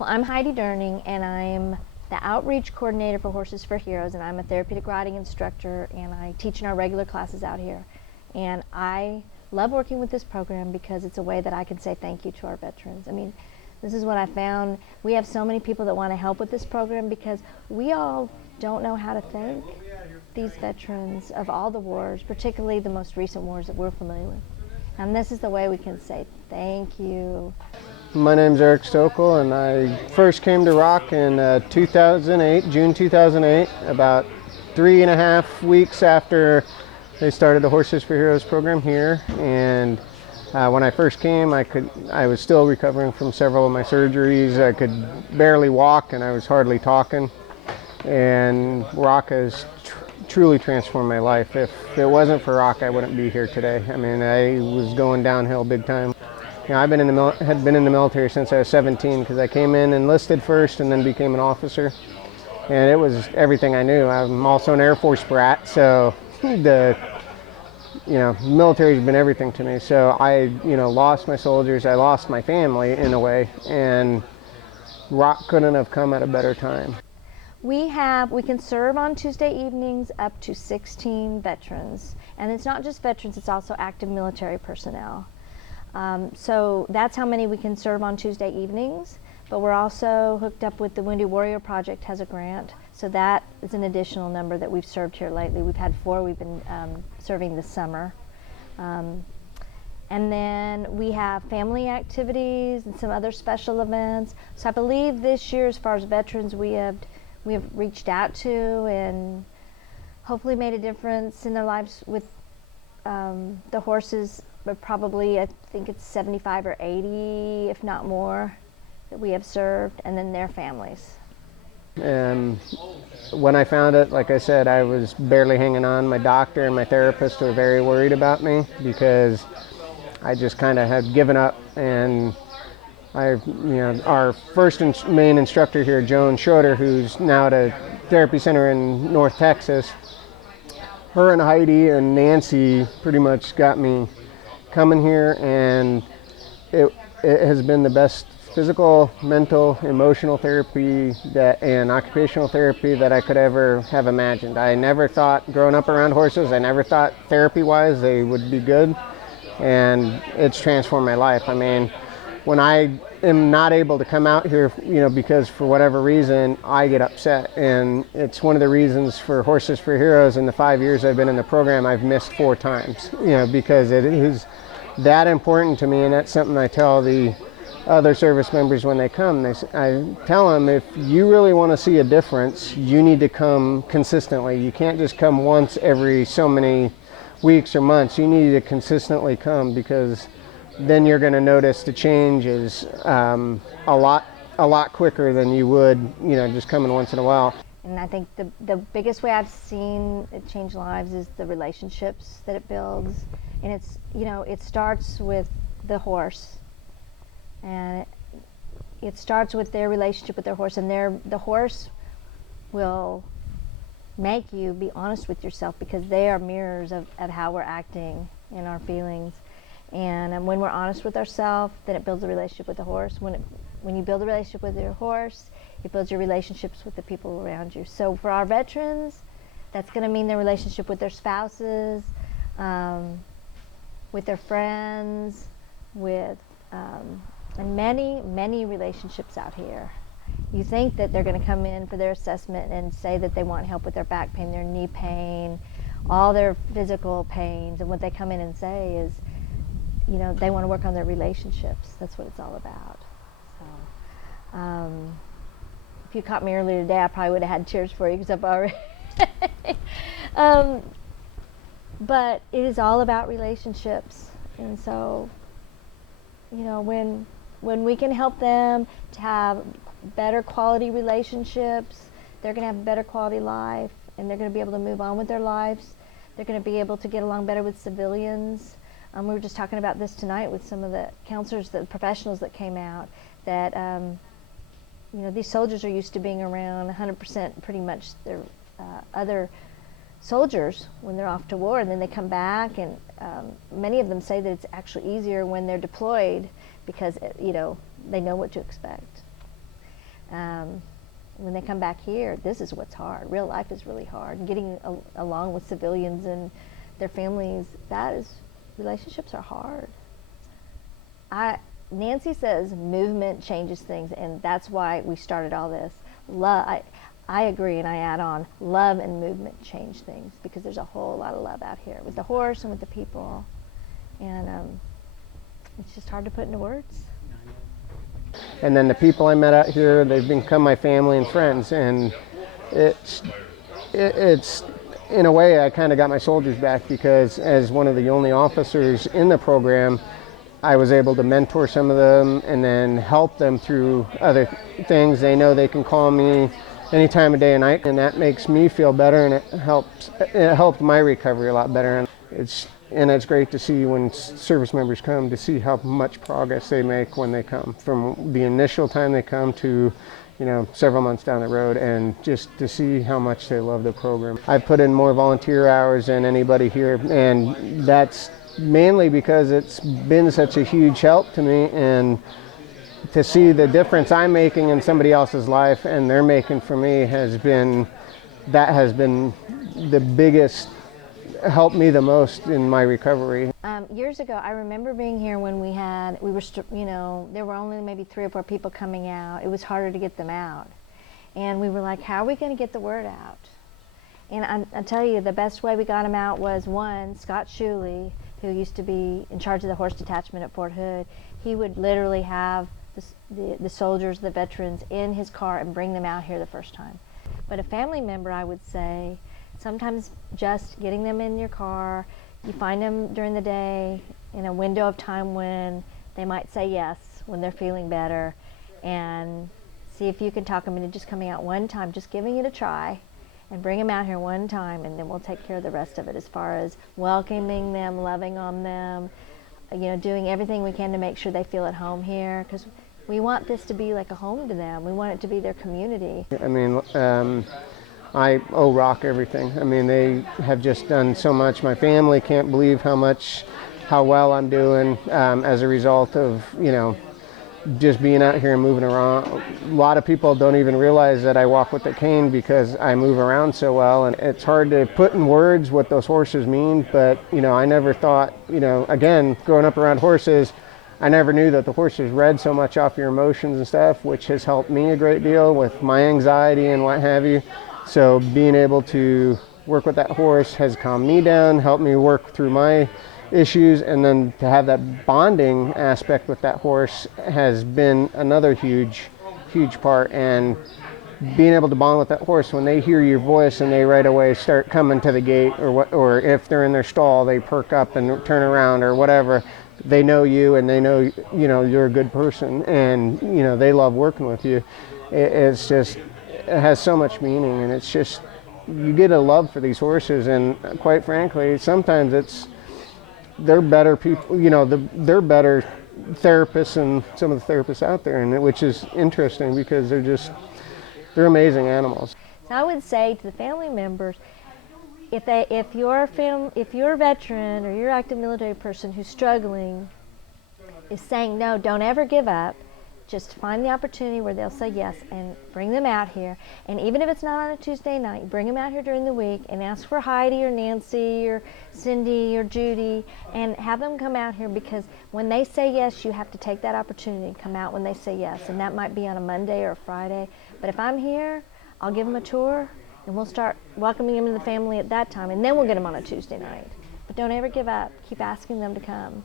Well, I'm Heidi Durning, and I'm the outreach coordinator for Horses for Heroes, and I'm a therapeutic riding instructor, and I teach in our regular classes out here. And I love working with this program because it's a way that I can say thank you to our veterans. I mean, this is what I found. We have so many people that want to help with this program because we all don't know how to thank these veterans of all the wars, particularly the most recent wars that we're familiar with. And this is the way we can say thank you. My name's R.O.C.K, and I first came to R.O.C.K in 2008, June 2008, about 3.5 weeks after they started the Horses for Heroes program here. And when I first came, I was still recovering from several of my surgeries. I could barely walk, and I was hardly talking. And R.O.C.K has truly transformed my life. If it wasn't for R.O.C.K, I wouldn't be here today. I mean, I was going downhill big time. You know, had been in the military since I was 17 because I came in enlisted first and then became an officer. And it was everything I knew. I'm also an Air Force brat, so the military's been everything to me. So I, lost my soldiers, I lost my family in a way, and R.O.C couldn't have come at a better time. We can serve on Tuesday evenings up to 16 veterans. And it's not just veterans, it's also active military personnel. So that's how many we can serve on Tuesday evenings. But we're also hooked up with the Wounded Warrior Project has a grant. So that is an additional number that we've served here lately. We've had 4 we've been serving this summer. And then we have family activities and some other special events. So I believe this year, as far as veterans, we have reached out to and hopefully made a difference in their lives with the horses. But probably, I think it's 75 or 80, if not more, that we have served, and then their families. And when I found it, like I said, I was barely hanging on. My doctor and my therapist were very worried about me because I just kind of had given up. And our first main instructor here, Joan Schroeder, who's now at a therapy center in North Texas, her and Heidi and Nancy pretty much got me coming here, and it has been the best physical, mental, emotional therapy and occupational therapy that I could ever have imagined. I never thought, growing up around horses, I never thought therapy-wise they would be good, and it's transformed my life. I mean, when I am not able to come out here, because for whatever reason, I get upset. And it's one of the reasons for Horses for Heroes in the 5 years I've been in the program, I've missed 4 times, because it is that important to me. And that's something I tell the other service members when they come. I tell them, if you really want to see a difference, you need to come consistently. You can't just come once every so many weeks or months. You need to consistently come, because then you're going to notice the change is a lot quicker than you would, just coming once in a while. And I think the biggest way I've seen it change lives is the relationships that it builds. And it's, it starts with the horse. And it starts with their relationship with their horse. And the horse will make you be honest with yourself, because they are mirrors of how we're acting and our feelings. And when we're honest with ourselves, then it builds a relationship with the horse. When you build a relationship with your horse, it builds your relationships with the people around you. So for our veterans, that's going to mean their relationship with their spouses, with their friends, with and many relationships out here. You think that they're going to come in for their assessment and say that they want help with their back pain, their knee pain, all their physical pains, and what they come in and say is, they want to work on their relationships. That's what it's all about. So, if you caught me earlier today, I probably would have had tears for you, because I've already. But it is all about relationships, and so, when we can help them to have better quality relationships, they're going to have a better quality life, and they're going to be able to move on with their lives. They're going to be able to get along better with civilians. We were just talking about this tonight with some of the counselors, the professionals that came out, that these soldiers are used to being around 100% pretty much their other soldiers when they're off to war, and then they come back, and many of them say that it's actually easier when they're deployed, because they know what to expect. when they come back here, this is what's hard. Real life is really hard. And getting along with civilians and their families, relationships are hard. Nancy says movement changes things, and that's why we started all this. I agree, and I add on, love and movement change things, because there's a whole lot of love out here with the horse and with the people, and it's just hard to put into words. And then the people I met out here, they've become my family and friends, and it's in a way I kind of got my soldiers back, because as one of the only officers in the program, I was able to mentor some of them and then help them through other things. They know they can call me any time of day and night, and that makes me feel better, and it helped my recovery a lot better. And it's great to see when service members come, to see how much progress they make when they come, from the initial time they come to, several months down the road, and just to see how much they love the program. I put in more volunteer hours than anybody here, and that's mainly because it's been such a huge help to me, and to see the difference I'm making in somebody else's life and they're making for me has been the biggest, helped me the most in my recovery. Years ago, I remember being here when there were only maybe 3 or 4 people coming out. It was harder to get them out. And we were like, how are we going to get the word out? And I tell you, the best way we got them out was, one, Scott Shuley, who used to be in charge of the horse detachment at Fort Hood. He would literally have the soldiers, the veterans, in his car and bring them out here the first time. But a family member, I would say, sometimes just getting them in your car, you find them during the day in a window of time when they might say yes, when they're feeling better, and see if you can talk them into just coming out one time, just giving it a try, and bring them out here one time, and then we'll take care of the rest of it as far as welcoming them, loving on them, doing everything we can to make sure they feel at home here, because we want this to be like a home to them. We want it to be their community. I mean, I owe R.O.C.K everything. I mean, they have just done so much. My family can't believe how well I'm doing as a result of, just being out here and moving around. A lot of people don't even realize that I walk with a cane because I move around so well, and it's hard to put in words what those horses mean, but I never thought, again, growing up around horses, I never knew that the horses read so much off your emotions and stuff, which has helped me a great deal with my anxiety and what have you. So being able to work with that horse has calmed me down, helped me work through my issues, and then to have that bonding aspect with that horse has been another huge part. And being able to bond with that horse, when they hear your voice and they right away start coming to the gate, or if they're in their stall, they perk up and turn around or whatever, they know you and they know you're a good person, and they love working with you. It has so much meaning, and it's just, you get a love for these horses, and quite frankly, sometimes they're better people, they're better therapists than some of the therapists out there, and which is interesting because they're amazing animals. So I would say to the family members, if you're a veteran or you're an active military person who's struggling, is saying no, don't ever give up. Just find the opportunity where they'll say yes and bring them out here. And even if it's not on a Tuesday night, bring them out here during the week and ask for Heidi or Nancy or Cindy or Judy and have them come out here, because when they say yes, you have to take that opportunity and come out when they say yes. And that might be on a Monday or a Friday. But if I'm here, I'll give them a tour and we'll start welcoming them to the family at that time, and then we'll get them on a Tuesday night. But don't ever give up. Keep asking them to come.